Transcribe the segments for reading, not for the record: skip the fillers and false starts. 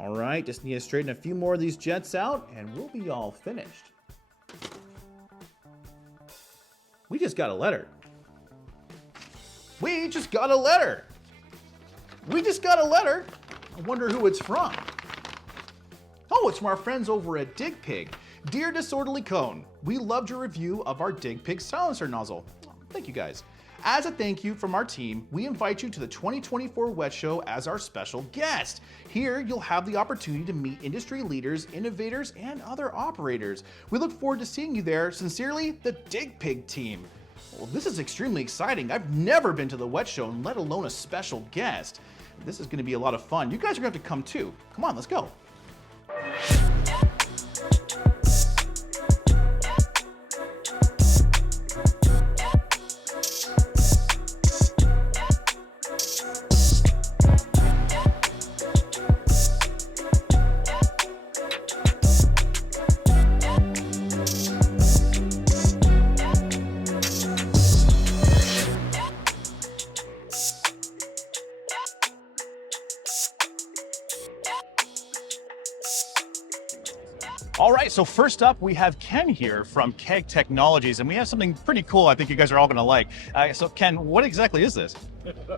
All right, just need to straighten a few more of these jets out and we'll be all finished. We just got a letter. We just got a letter. We just got a letter. I wonder who it's from. Oh, it's from our friends over at Dig Pig. Dear Disorderly Cone, we loved your review of our Dig Pig silencer nozzle. Thank you guys. As a thank you from our team, we invite you to the 2024 WWETT Show as our special guest. Here, you'll have the opportunity to meet industry leaders, innovators, and other operators. We look forward to seeing you there. Sincerely, the Dig Pig team. Well, this is extremely exciting. I've never been to the WWETT Show, let alone a special guest. This is going to be a lot of fun. You guys are going to have to come too. Come on, let's go. All right, so first up, we have Ken here from Keg Technologies, and we have something pretty cool I think you guys are all gonna like. So Ken, what exactly is this?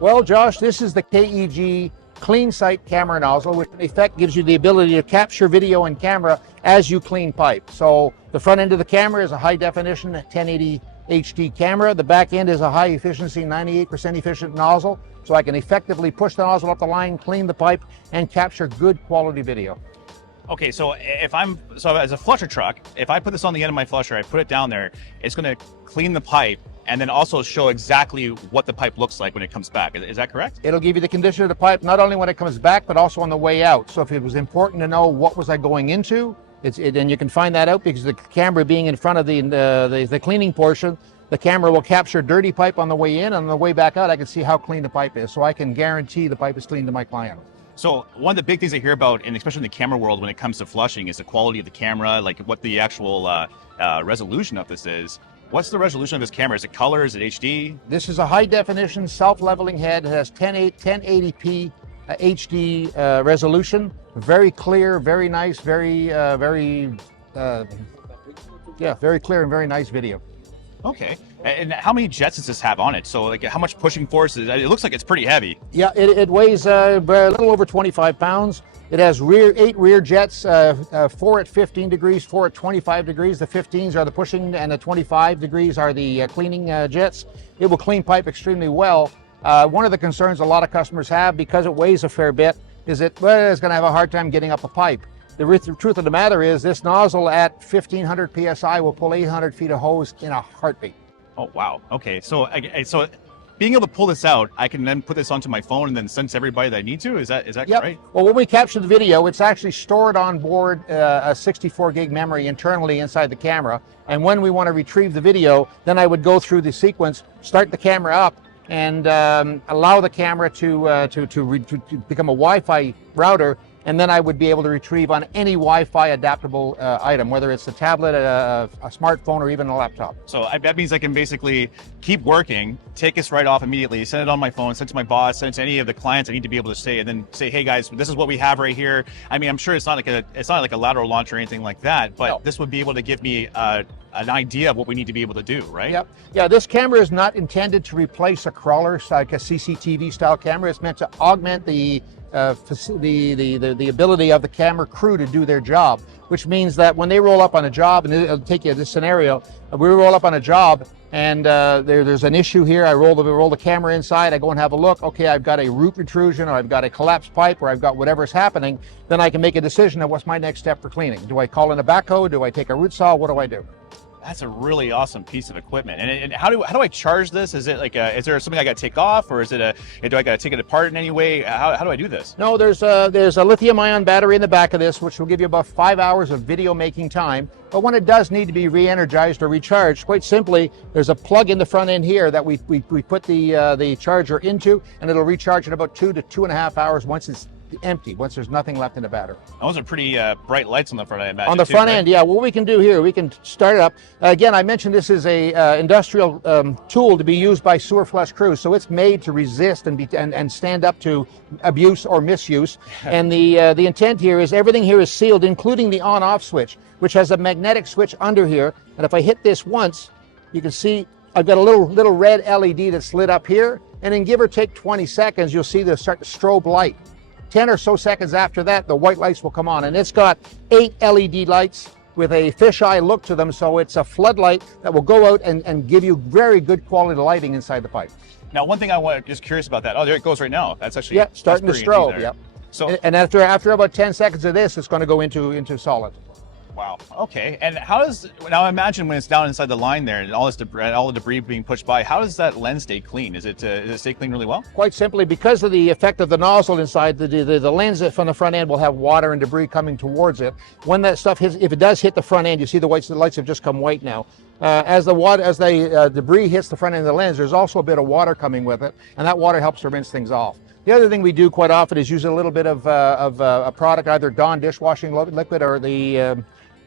Well, Josh, this is the KEG Clean Sight Camera Nozzle, which in effect gives you the ability to capture video and camera as you clean pipe. So the front end of the camera is a high definition 1080 HD camera. The back end is a high efficiency, 98% efficient nozzle. So I can effectively push the nozzle up the line, clean the pipe, and capture good quality video. Okay, so as a flusher truck, if I put this on the end of my flusher, I put it down there, it's gonna clean the pipe and then also show exactly what the pipe looks like when it comes back. Is that correct? It'll give you the condition of the pipe, not only when it comes back, but also on the way out. So if it was important to know what was I going into, and you can find that out because the camera being in front of the cleaning portion, the camera will capture dirty pipe on the way in, and on the way back out, I can see how clean the pipe is. So I can guarantee the pipe is clean to my client. So one of the big things I hear about, and especially in the camera world when it comes to flushing, is the quality of the camera, like what the actual resolution of this is. What's the resolution of this camera? Is it color? Is it HD? This is a high definition self-leveling head. It has 1080p HD resolution. Very clear, very nice, very clear and very nice video. Okay. And how many jets does this have on it? So like how much pushing force is it? Looks like it's pretty heavy. Yeah, it weighs a little over 25 pounds. It has 8 rear jets, 4 at 15 degrees, 4 at 25 degrees. The 15s are the pushing and the 25 degrees are the cleaning jets. It will clean pipe extremely well. One of the concerns a lot of customers have, because it weighs a fair bit, is that it's going to have a hard time getting up a pipe. The truth of the matter is this nozzle at 1500 PSI will pull 800 feet of hose in a heartbeat. Oh, wow. Okay, so being able to pull this out, I can then put this onto my phone and then send to everybody that I need to? Is that yep. Right? Well, when we capture the video, it's actually stored on board a 64 gig memory internally inside the camera. And when we want to retrieve the video, then I would go through the sequence, start the camera up, and allow the camera to become a Wi-Fi router, and then I would be able to retrieve on any Wi-Fi adaptable item, whether it's a tablet, a smartphone, or even a laptop. So that means I can basically keep working, take this right off immediately, send it on my phone, send it to my boss, send it to any of the clients I need to be able to say, and then say, hey guys, this is what we have right here. I mean, I'm sure it's not like a lateral launch or anything like that, but no. This would be able to give me an idea of what we need to be able to do, right? Yep. Yeah, this camera is not intended to replace a crawler, like a CCTV style camera. It's meant to augment the ability of the camera crew to do their job, which means that when they roll up on a job, and I'll take you to this scenario, we roll up on a job and there's an issue here. I roll the camera inside, I go and have a look. Okay, I've got a root protrusion, or I've got a collapsed pipe, or I've got whatever's happening. Then I can make a decision of what's my next step for cleaning. Do I call in a backhoe? Do I take a root saw? What do I do? That's a really awesome piece of equipment. And how do I charge this? Is it like is there something I got to take off, or is it do I got to take it apart in any way? How do I do this? No, there's a lithium-ion battery in the back of this, which will give you about 5 hours of video making time. But when it does need to be re-energized or recharged, quite simply, there's a plug in the front end here that we put the charger into, and it'll recharge in about 2 to 2.5 hours once it's empty, once there's nothing left in the battery. Those are pretty bright lights on the front, I imagine. On the front end, yeah. What we can do here, we can start it up. Again, I mentioned this is a industrial tool to be used by sewer flush crews, so it's made to resist and stand up to abuse or misuse. And the intent here is everything here is sealed, including the on-off switch, which has a magnetic switch under here. And if I hit this once, you can see I've got a little red LED that's lit up here, and then give or take 20 seconds, you'll see the start to strobe light. 10 or so seconds after that, the white lights will come on, and it's got 8 LED lights with a fisheye look to them, so it's a floodlight that will go out and give you very good quality lighting inside the pipe. Now, one thing I want, just curious about that. Oh, there it goes right now. That's actually starting to strobe. Yep. So, and after about 10 seconds of this, it's going to go into solid. Wow. Okay. And how does, now imagine when it's down inside the line there and all the debris being pushed by, how does that lens stay clean? Does it stay clean really well? Quite simply, because of the effect of the nozzle inside, the lens from the front end will have water and debris coming towards it. When that stuff hits, if it does hit the front end, you see the lights have just come white now. As the debris hits the front end of the lens, there's also a bit of water coming with it, and that water helps to rinse things off. The other thing we do quite often is use a little bit of a product, either Dawn dishwashing liquid or the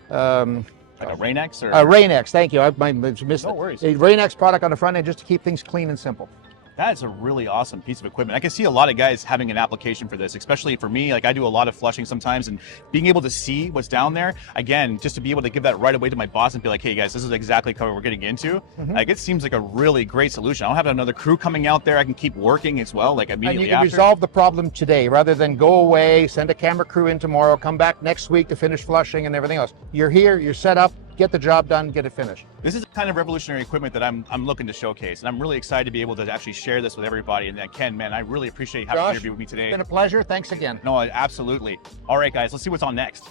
like a Rain-X or? Rain-X, thank you. I missed No it. worries. A Rain-X product on the front end just to keep things clean and simple. That is a really awesome piece of equipment. I can see a lot of guys having an application for this, especially for me. Like, I do a lot of flushing sometimes, and being able to see what's down there, again, just to be able to give that right away to my boss and be like, hey guys, this is exactly what we're getting into. Like, it seems like a really great solution. I don't have another crew coming out there. I can keep working as well, like immediately after. And you can resolve the problem today rather than go away, send a camera crew in tomorrow, come back next week to finish flushing and everything else. You're here, you're set up, get the job done, get it finished. This is the kind of revolutionary equipment that I'm looking to showcase, and I'm really excited to be able to actually share this with everybody. And Ken, man, I really appreciate having you interview with me today. It's been a pleasure. Thanks again. No, absolutely. All right, guys, let's see what's on next.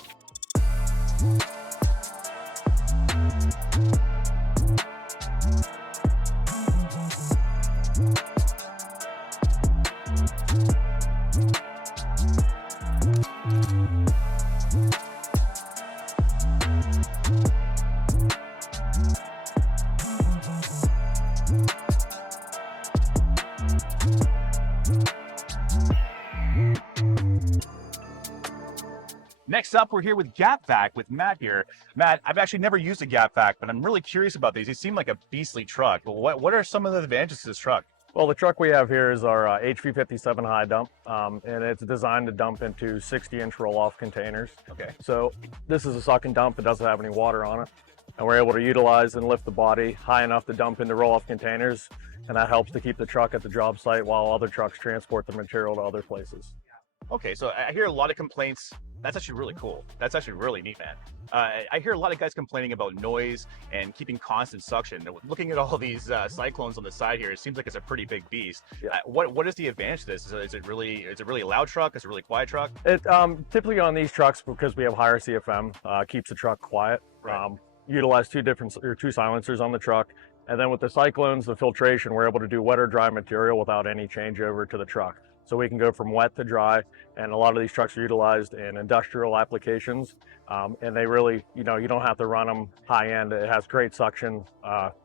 Next up, we're here with GapVac with Matt here. Matt, I've actually never used a GapVac, but I'm really curious about these. They seem like a beastly truck. But what are some of the advantages to this truck? Well, the truck we have here is our HV57 high dump, and it's designed to dump into 60-inch roll-off containers. Okay. So this is a suck and dump. It doesn't have any water on it. And we're able to utilize and lift the body high enough to dump into roll-off containers, and that helps to keep the truck at the job site while other trucks transport the material to other places. Okay, so I hear a lot of complaints. That's actually really cool. That's actually really neat, man. I hear a lot of guys complaining about noise and keeping constant suction. Looking at all these cyclones on the side here, it seems like it's a pretty big beast. Yeah. What is the advantage to this? Is it really a loud truck? Is it a really quiet truck? It typically on these trucks, because we have higher CFM, keeps the truck quiet. Right. Utilize two silencers on the truck. And then with the cyclones, the filtration, we're able to do wet or dry material without any changeover to the truck. So we can go from wet to dry, and a lot of these trucks are utilized in industrial applications, and they really, you don't have to run them high end. It has great suction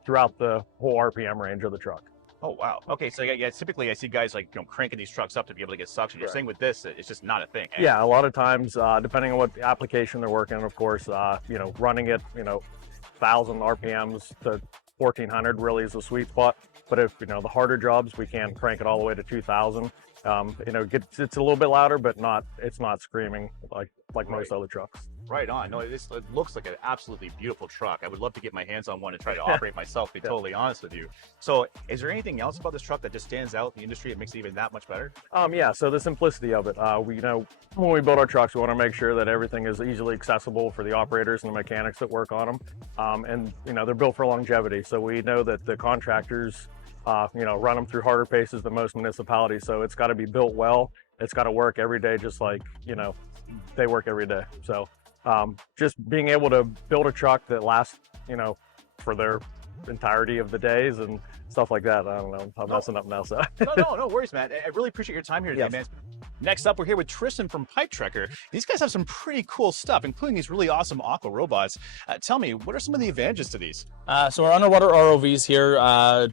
throughout the whole RPM range of the truck. Oh, wow. Okay, so yeah, typically I see guys like cranking these trucks up to be able to get suction. You're saying with this, it's just not a thing. Eh? Yeah, a lot of times, depending on what application they're working, of course, running it, 1,000 RPMs to 1,400 really is a sweet spot. But if, the harder jobs, we can crank it all the way to 2,000. It's a little bit louder, but it's not screaming like most other trucks. Right on. No, it looks like an absolutely beautiful truck. I would love to get my hands on one and try to operate myself, to be totally honest with you. So is there anything else about this truck that just stands out in the industry that makes it even that much better? Yeah, so the simplicity of it. When we build our trucks, we want to make sure that everything is easily accessible for the operators and the mechanics that work on them. And they're built for longevity. So we know that the contractors run them through harder paces than most municipalities. So it's got to be built well. It's got to work every day, just like, they work every day. So just being able to build a truck that lasts, for their entirety of the days and stuff like that. I don't know. I'm messing up now. So. No worries, man. I really appreciate your time here today, man. Next up, we're here with Tristan from Pipe Trekker. These guys have some pretty cool stuff, including these really awesome aqua robots. Tell me, what are some of the advantages to these? So our underwater ROVs here,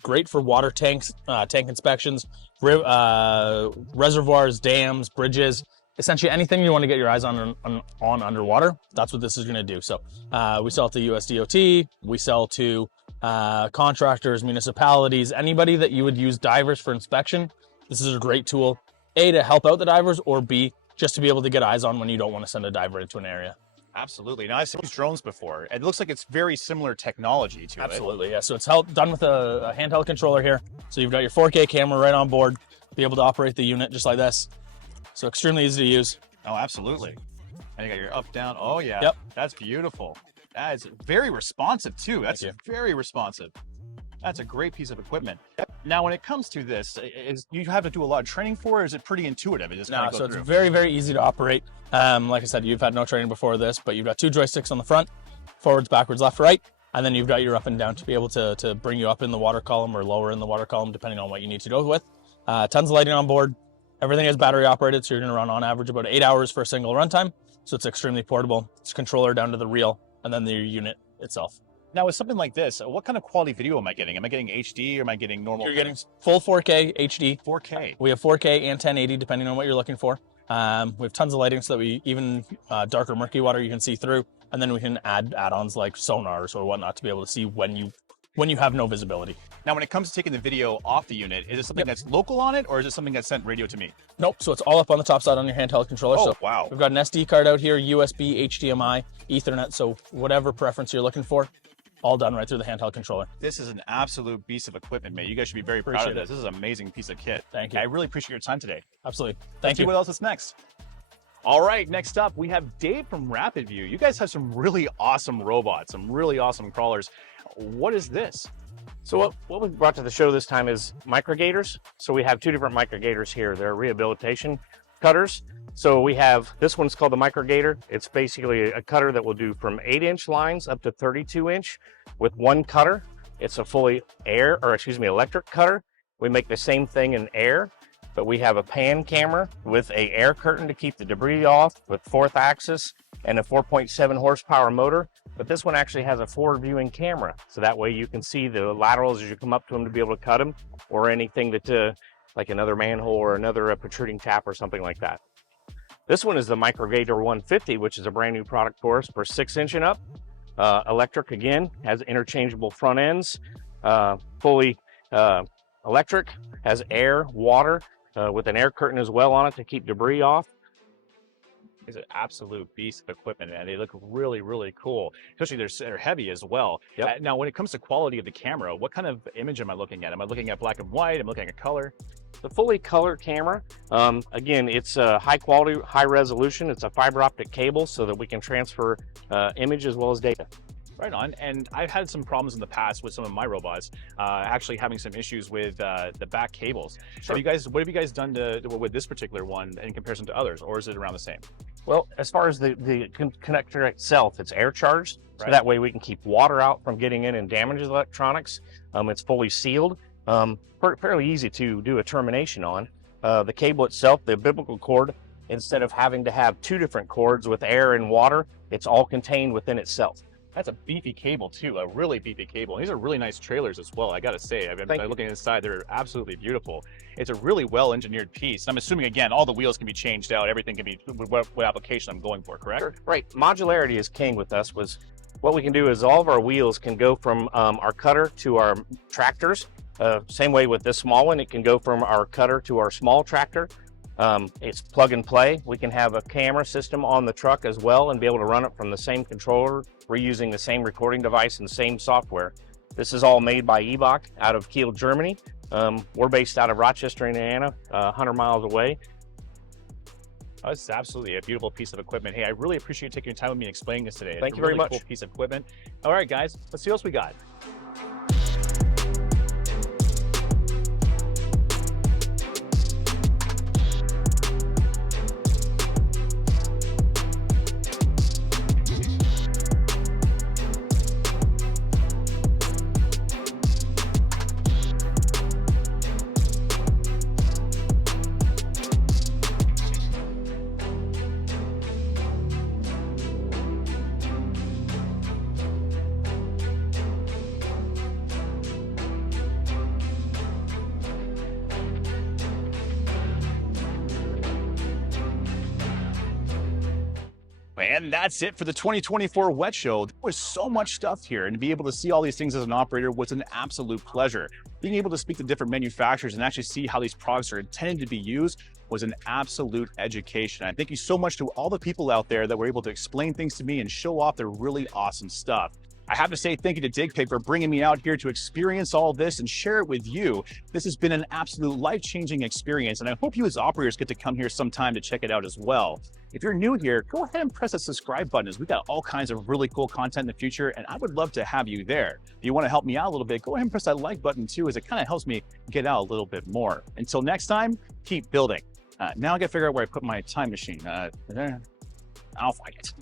great for water tanks, tank inspections, reservoirs, dams, bridges. essentially anything you want to get your eyes on underwater, that's what this is going to do. So we sell to USDOT, we sell to contractors, municipalities, anybody that you would use divers for inspection. This is a great tool, A, to help out the divers, or B, just to be able to get eyes on when you don't want to send a diver into an area. Absolutely. Now, I've seen these drones before. It looks like it's very similar technology to it. Absolutely, yeah. So it's done with a handheld controller here. So you've got your 4K camera right on board, be able to operate the unit just like this. So extremely easy to use. Oh, absolutely. And you got your up, down. Oh, yeah. Yep. That's beautiful. That is very responsive, too. That's very responsive. That's a great piece of equipment. Now, when it comes to this, you have to do a lot of training for, or is it pretty intuitive? It just kind of goes through? It's very, very easy to operate. Like I said, you've had no training before this, but you've got 2 joysticks on the front, forwards, backwards, left, right, and then you've got your up and down to be able to bring you up in the water column or lower in the water column, depending on what you need to go with. Tons of lighting on board. Everything is battery operated, so you're going to run on average about 8 hours for a single runtime. So it's extremely portable. It's a controller down to the reel, and then the unit itself. Now, with something like this, what kind of quality video am I getting? Am I getting HD or am I getting normal? You're getting full 4K HD. 4K. We have 4K and 1080, depending on what you're looking for. We have tons of lighting so that we even darker murky water you can see through, and then we can add add-ons like sonars or whatnot to be able to see when you have no visibility. Now, when it comes to taking the video off the unit, is it something that's local on it, or is it something that's sent radio to me? Nope. So it's all up on the top side on your handheld controller. Oh, so wow. We've got an SD card out here, USB, HDMI, Ethernet. So whatever preference you're looking for, all done right through the handheld controller. This is an absolute piece of equipment, mate. You guys should be very proud of this. This is an amazing piece of kit. Thank you. I really appreciate your time today. Absolutely. Let's Thank see you. what else is next. All right, next up, we have Dave from Rapid View. You guys have some really awesome robots, some really awesome crawlers. What is this? So what we brought to the show this time is MicroGators. So we have 2 different MicroGators here. They're rehabilitation cutters. So we have, this one's called the MicroGator. It's basically a cutter that will do from 8-inch lines up to 32-inch with 1 cutter. It's a fully electric cutter. We make the same thing in air, but we have a pan camera with a air curtain to keep the debris off with 4th axis and a 4.7 horsepower motor. But this one actually has a forward viewing camera. So that way you can see the laterals as you come up to them to be able to cut them, or anything that, like another manhole or another protruding tap or something like that. This one is the MicroGator 150, which is a brand new product for us for 6-inch and up. Electric again, has interchangeable front ends, fully electric, has air, water, with an air curtain as well on it to keep debris off. It's an absolute beast of equipment, and they look really, really cool. Especially they're heavy as well. Yep. Now, when it comes to quality of the camera, what kind of image am I looking at? Am I looking at black and white? Am I looking at color? The fully color camera, again, it's high quality, high resolution. It's a fiber optic cable so that we can transfer image as well as data. Right on. And I've had some problems in the past with some of my robots, actually having some issues with the back cables. Sure. What have you guys done with this particular one in comparison to others, or is it around the same? Well, as far as the connector itself, it's air charged, so Right. that way we can keep water out from getting in and damage the electronics. It's fully sealed, fairly easy to do a termination on. The cable itself, the biblical cord, instead of having to have 2 different cords with air and water, it's all contained within itself. That's a beefy cable too, a really beefy cable. And these are really nice trailers as well, I gotta say. I've been looking inside, they're absolutely beautiful. It's a really well-engineered piece. I'm assuming, again, all the wheels can be changed out, everything can be what application I'm going for, correct? Sure. Right, modularity is king with us. What we can do is all of our wheels can go from our cutter to our tractors. Same way with this small one, it can go from our cutter to our small tractor. It's plug and play. We can have a camera system on the truck as well and be able to run it from the same controller. We're using the same recording device and same software. This is all made by eBach out of Kiel, Germany. We're based out of Rochester, Indiana, 100 miles away. Oh, this is absolutely a beautiful piece of equipment. Hey, I really appreciate you taking your time with me and explaining this today. Thank you very much. Cool piece of equipment. All right, guys, let's see what else we got. And that's it for the 2024 WWETT Show. There was so much stuff here, and to be able to see all these things as an operator was an absolute pleasure. Being able to speak to different manufacturers and actually see how these products are intended to be used was an absolute education. And thank you so much to all the people out there that were able to explain things to me and show off their really awesome stuff. I have to say thank you to DigPig for bringing me out here to experience all this and share it with you. This has been an absolute life-changing experience, and I hope you as operators get to come here sometime to check it out as well. If you're new here, go ahead and press that subscribe button, as we've got all kinds of really cool content in the future, and I would love to have you there. If you want to help me out a little bit, go ahead and press that like button too, as it kind of helps me get out a little bit more. Until next time, keep building. Now I got to figure out where I put my time machine. I'll find it.